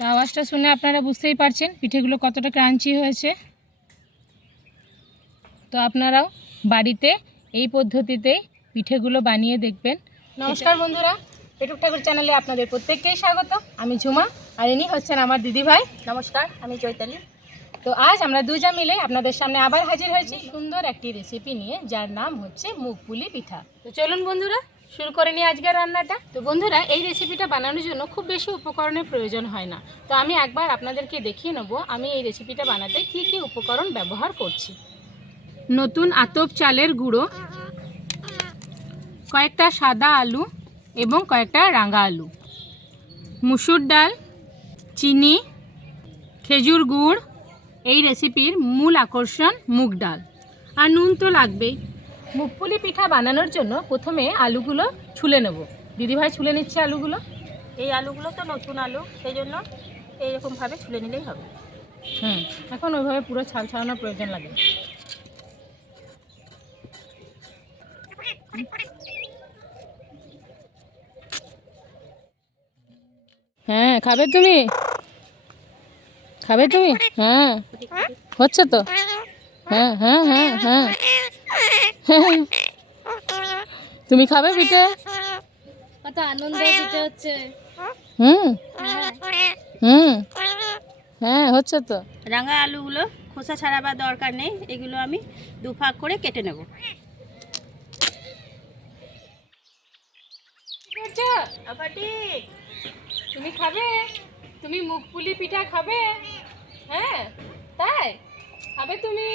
তো আওয়াজটা শুনে আপনারা বুঝতেই পারছেন পিঠেগুলো কতটা ক্রাঞ্চি হয়েছে। তো আপনারাও বাড়িতে এই পদ্ধতিতেই পিঠেগুলো বানিয়ে দেখবেন। নমস্কার বন্ধুরা, পেটুক ঠাকুর চ্যানেলে আপনাদের প্রত্যেককেই স্বাগত। আমি ঝুমা, আর ইনি হচ্ছেন আমার দিদিভাই। নমস্কার, আমি চৈতালি। তো আজ আমরা দুজন মিলে আপনাদের সামনে আবার হাজির হয়েছি সুন্দর একটি রেসিপি নিয়ে, যার নাম হচ্ছে মুগপুলি পিঠা। তো চলুন বন্ধুরা, শুরু করে নিই আজকের রান্নাটা। তো বন্ধুরা, এই রেসিপিটা বানানোর জন্য খুব বেশি উপকরণের প্রয়োজন হয় না। তো আমি একবার আপনাদেরকে দেখিয়ে নেব আমি এই রেসিপিটা বানাতে কী কী উপকরণ ব্যবহার করছি। নতুন আতপ চালের গুঁড়ো, কয়েকটা সাদা আলু এবং কয়েকটা রাঙা আলু, মুসুর ডাল, চিনি, খেজুর গুড়, এই রেসিপির মূল আকর্ষণ মুগ ডাল, আর নুন তো লাগবেই। মুগপুলি পিঠা বানানোর জন্য প্রথমে আলুগুলো ছুলে নেব। দিদিভাই ছুলে নিচ্ছে আলুগুলো। এই আলুগুলো তো নতুন আলু, সেই জন্য এইরকমভাবে ছুলে নিলেই হবে। এখন ওইভাবে পুরো ছাল ছাড়ানোর প্রয়োজন লাগে। হ্যাঁ, খাবে তুমি? খাবে তুমি? হ্যাঁ, হচ্ছে তো। হ্যাঁ হ্যাঁ হ্যাঁ হ্যাঁ, তুমি খাবে পিঠে? কত আনন্দ পিঠে হচ্ছে। হুম হুম, হ্যাঁ হচ্ছে তো। রাঙা আলুগুলো খোসা ছাড়াবার দরকার নেই, এগুলো আমি দু ভাগ করে কেটে নেব। তুমি খাবে? তুমি মুগপুলি পিঠা খাবে? হ্যাঁ, তাই খাবে তুমি?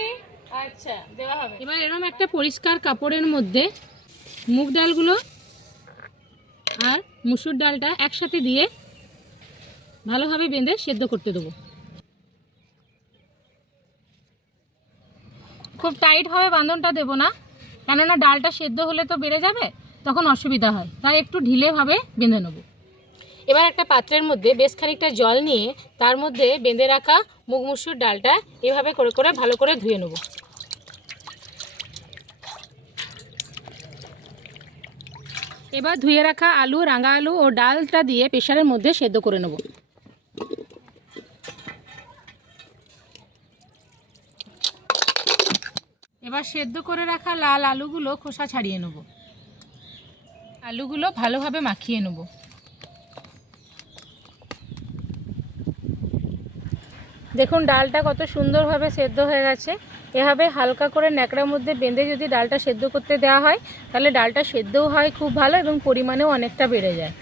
আচ্ছা, দেওয়া হবে। এবার এরকম একটা পরিষ্কার কাপড়ের মধ্যে মুগ ডালগুলো আর মুসুর ডালটা একসাথে দিয়ে ভালোভাবে বেঁধে সেদ্ধ করতে দেবো। খুব টাইটভাবে বাঁধনটা দেবো না, কেননা ডালটা সেদ্ধ হলে তো বেড়ে যাবে, তখন অসুবিধা হয়, তাই একটু ঢিলেভাবে বেঁধে নেব। এবার একটা পাত্রের মধ্যে বেশ খানিকটা জল নিয়ে তার মধ্যে বেঁধে রাখা মুগ মুসুর ডালটা এভাবে করে করে ভালো করে ধুয়ে নেব। এবার ধুয়ে রাখা আলু, রাঙা আলু ও ডালটা দিয়ে প্রেসারের মধ্যে সেদ্ধ করে নেব। এবার সেদ্ধ করে রাখা লাল আলুগুলো খোসা ছাড়িয়ে নেব। আলুগুলো ভালোভাবে মাখিয়ে নেব। দেখুন ডালটা কত সুন্দরভাবে সেদ্ধ হয়ে গেছে। এভাবে হালকা করে ন্যাকড়ার মধ্যে বেঁধে যদি ডালটা সেদ্ধ করতে দেওয়া হয়, তাহলে ডালটা সেদ্ধও হয় খুব ভালো এবং পরিমাণেও অনেকটা বেড়ে যায়।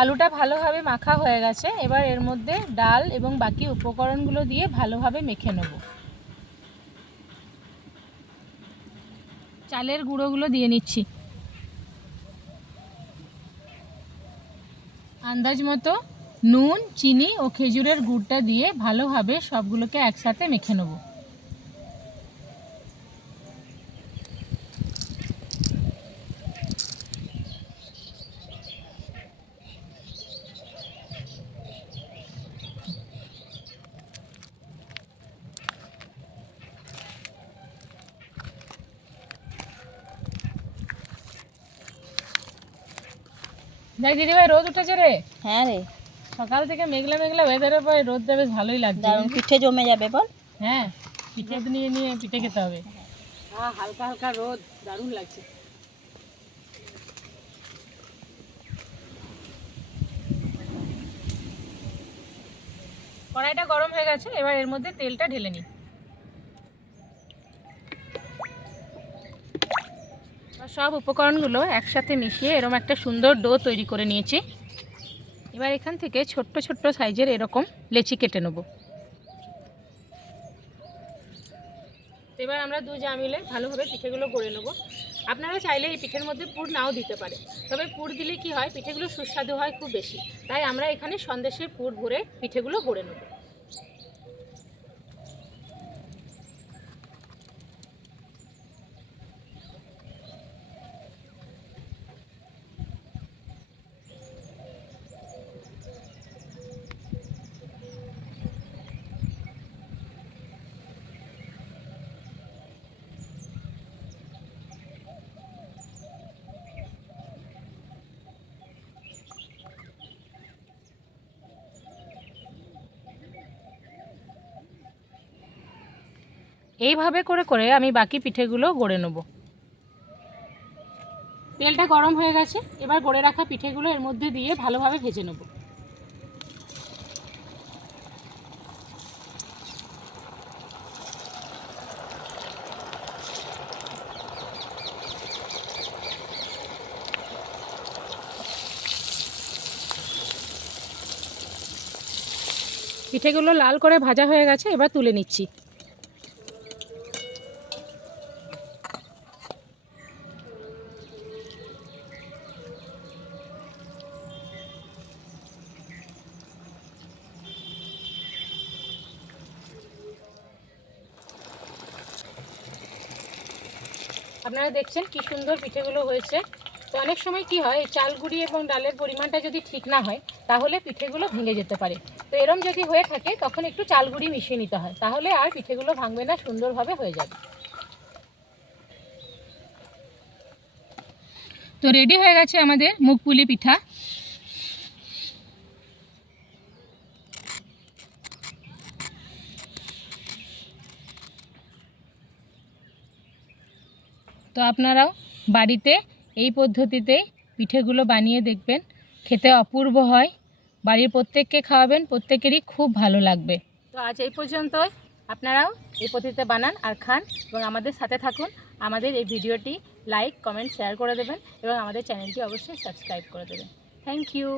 আলুটা ভালোভাবে মাখা হয়ে গেছে। এবার এর মধ্যে ডাল এবং বাকি উপকরণগুলো দিয়ে ভালোভাবে মেখে নেব। চালের গুঁড়োগুলো দিয়ে নিচ্ছি। আন্দাজ মতো নুন, চিনি ও খেজুরের গুড়টা দিয়ে ভালোভাবে সবগুলোকে একসাথে মেখে নেব। যাই দিদিভাই, রোদ উঠেছে রে। হ্যাঁ রে, সকাল থেকে মেঘলা মেঘলা ওয়েদারের পরে রোদটা বেশ ভালোই লাগছে। দারুণ পিঠে জমে যাবে বল। হ্যাঁ, পিঠে নিয়ে নিয়ে পিঠে খেতে হবে। হ্যাঁ, হালকা হালকা রোদ, দারুণ লাগছে। কড়াইটা গরম হয়ে গেছে, এবার এর মধ্যে তেলটা ঢেলে নিই। সব উপকরণগুলো একসাথে মিশিয়ে এরকম একটা সুন্দর ডো তৈরি করে নিয়েছি। এবার এখান থেকে ছোট্ট ছোট্ট সাইজের এরকম লেচি কেটে নেব। এবার আমরা দু যা মিলে ভালোভাবে পিঠেগুলো গড়ে নেব। আপনারা চাইলে এই পিঠের মধ্যে পুর নাও দিতে পারে, তবে পুর দিলে কি হয়, পিঠেগুলো সুস্বাদু হয় খুব বেশি। তাই আমরা এখানে সন্দেশের পুর ভরে পিঠেগুলো গড়ে নেব। এইভাবে করে করে আমি বাকি পিঠেগুলো গড়ে নেব। তেলটা গরম হয়ে গেছে, এবার গড়ে রাখা পিঠেগুলো এর মধ্যে দিয়ে ভালোভাবে ভেজে নেব। পিঠেগুলো লাল করে ভাজা হয়ে গেছে, এবার তুলে নিচ্ছি। আপনারা দেখছেন কি সুন্দর পিঠেগুলো হয়েছে। তো অনেক সময় কি হয়, এই চাল গুঁড়ি এবং ডালের পরিমাণটা যদি ঠিক না হয় তাহলে পিঠেগুলো ভেঙে যেতে পারে। তো এরম যদি হয়ে থাকে তখন একটু চাল গুঁড়ি মিশিয়ে নিতে হয়, তাহলে আর পিঠেগুলো ভাঙবে না, সুন্দরভাবে হয়ে যাবে। তো রেডি হয়ে গেছে আমাদের মুগ পুলি পিঠা। তো আপনারাও বাড়িতে এই পদ্ধতিতে পিঠেগুলো বানিয়ে দেখবেন, খেতে অপূর্ব হয়। বাড়ির প্রত্যেককে খাওয়াবেন, প্রত্যেকেরই খুব ভালো লাগবে। তো আজ এই পর্যন্তই। আপনারাও এই পদ্ধতিতে বানান আর খান এবং আমাদের সাথে থাকুন। আমাদের এই ভিডিওটি লাইক, কমেন্ট, শেয়ার করে দেবেন এবং আমাদের চ্যানেলটি অবশ্যই সাবস্ক্রাইব করে দেবেন। Thank you.